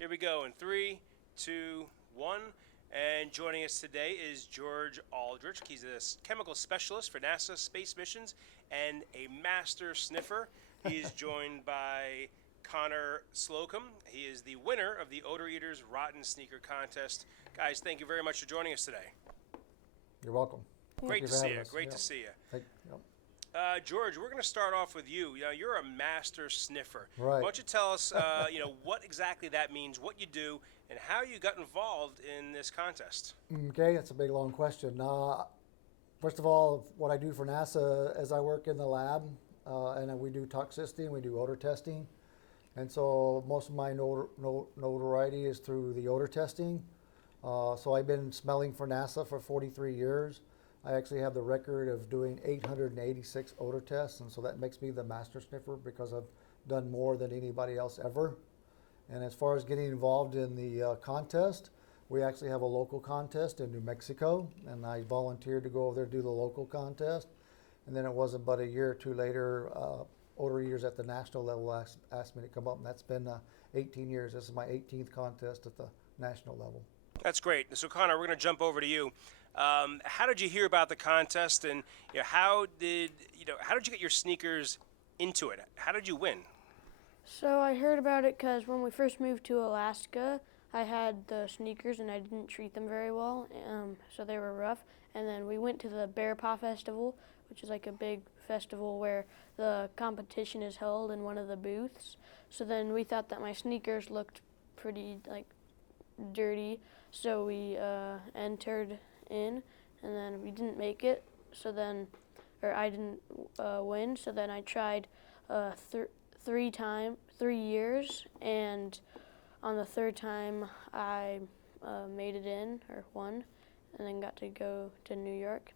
Here we go in three, two, one. And joining us today is George Aldrich. He's a chemical specialist for NASA space missions and a master sniffer. He is joined by Connor Slocum. He is the winner of the Odor Eaters Rotten Sneaker Contest. Guys, thank you very much for joining us today. You're welcome. Great to see you. Great to see you. George, we're going to start off with you. You're a master sniffer. Right. Why don't you tell us, what exactly that means, what you do, and how you got involved in this contest? Okay, that's a big, long question. First of all, what I do for NASA is I work in the lab, and we do toxicity and we do odor testing. And so most of my notoriety is through the odor testing. So I've been smelling for NASA for 43 years. I actually have the record of doing 886 odor tests, and so that makes me the master sniffer because I've done more than anybody else ever. And as far as getting involved in the contest, we actually have a local contest in New Mexico, and I volunteered to go over there to do the local contest. And then it wasn't but a year or two later, Odor Eaters at the national level asked me to come up, and that's been 18 years. This is my 18th contest at the national level. That's great. So, Connor, we're going to jump over to you. How did you hear about the contest, and how did you get your sneakers into it? How did you win? So I heard about it because when we first moved to Alaska, I had the sneakers and I didn't treat them very well, so they were rough. And then we went to the Bear Paw Festival, which is like a big festival where the competition is held in one of the booths. So then we thought that my sneakers looked pretty dirty, so we entered in, and then we didn't make it. So then, I didn't win. So then I tried 3 years, and on the third time I made it in, or won, and then got to go to New York.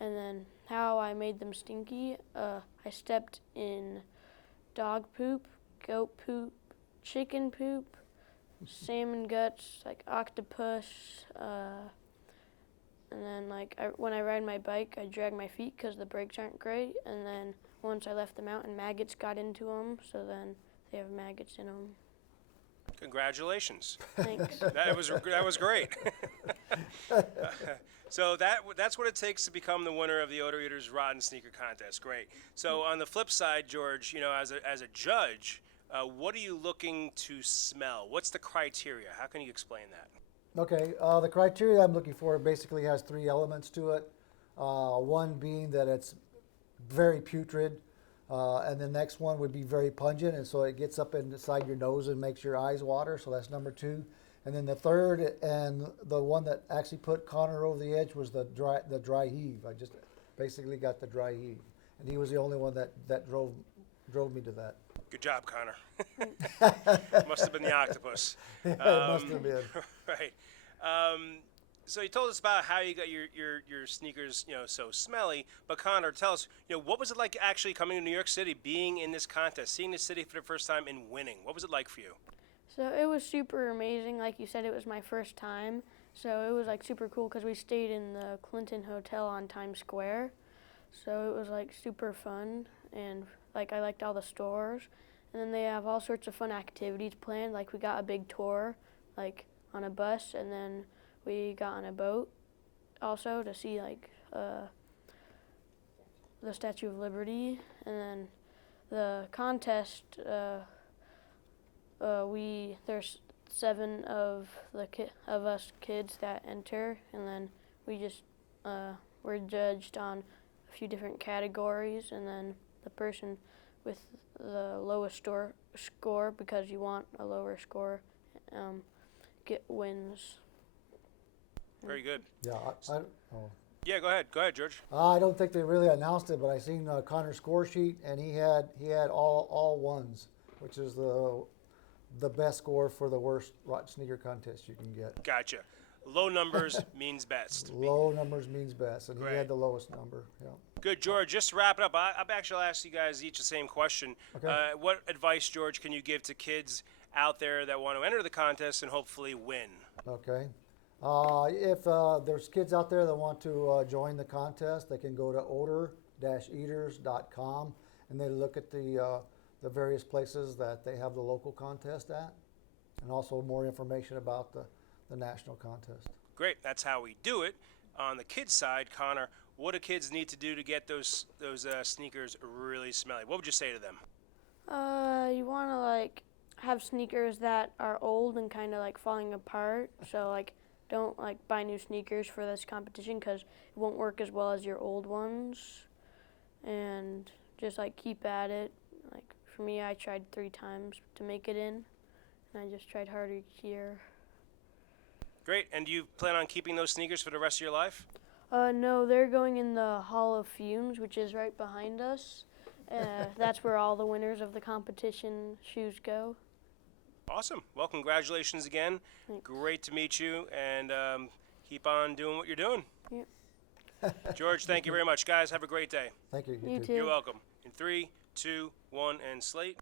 And then how I made them stinky, I stepped in dog poop, goat poop, chicken poop, salmon guts, like octopus, and then when I ride my bike, I drag my feet because the brakes aren't great, and then once I left them out and maggots got into them, so then they have maggots in them. Congratulations. Thanks. That was great. So that's what it takes to become the winner of the Odor Eaters Rotten Sneaker Contest. Great. So on the flip side, George, as a judge, what are you looking to smell? What's the criteria? How can you explain that? Okay, the criteria I'm looking for basically has 3 elements to it. One being that it's very putrid, and the next one would be very pungent, and so it gets up inside your nose and makes your eyes water, so that's number 2. And then the third, and the one that actually put Connor over the edge, was the dry heave. I just basically got the dry heave, and he was the only one that drove me to that. Good job, Connor. Must have been the octopus. Yeah, it must have been. Right. So you told us about how you got your sneakers, so smelly. But Connor, tell us, what was it like actually coming to New York City, being in this contest, seeing the city for the first time and winning? What was it like for you? So it was super amazing. Like you said, it was my first time. So it was super cool because we stayed in the Clinton Hotel on Times Square. So it was super fun, and I liked all the stores. And then they have all sorts of fun activities planned. Like we got a big tour, on a bus, and then we got on a boat also to see the Statue of Liberty. And then the contest, there's 7 of us kids that enter, and then we just we're judged on a few different categories, and then the person with the lowest score, because you want a lower score, wins. Very good. Yeah. Yeah, go ahead, George. I don't think they really announced it, but I seen Connor's score sheet, and he had all ones, which is the best score for the worst rotten sneaker contest you can get. Gotcha. Low numbers means best. Low numbers means best, and Right. he had the lowest number. Yeah. Good, George. Just to wrap it up, I've actually asked you guys each the same question. Okay. What advice, George, can you give to kids out there that want to enter the contest and hopefully win? Okay. If there's kids out there that want to join the contest, they can go to odor-eaters.com, and they look at the various places that they have the local contest at. and also more information about the national contest. Great. That's how we do it. On the kids' side, Connor, what do kids need to do to get those sneakers really smelly? What would you say to them? You want to like have sneakers that are old and kind of like falling apart. So like don't like buy new sneakers for this competition because it won't work as well as your old ones. And just like keep at it. Like for me, I tried 3 times to make it in, and I just tried harder each year. Great. And do you plan on keeping those sneakers for the rest of your life? No, they're going in the Hall of Fumes, which is right behind us. That's where all the winners of the competition shoes go. Awesome. Well, congratulations again. Thanks. Great to meet you, and keep on doing what you're doing. Yep. George, thank you very much. Guys, have a great day. Thank you. You too. too. You're welcome. In 3, 2, 1, and slate.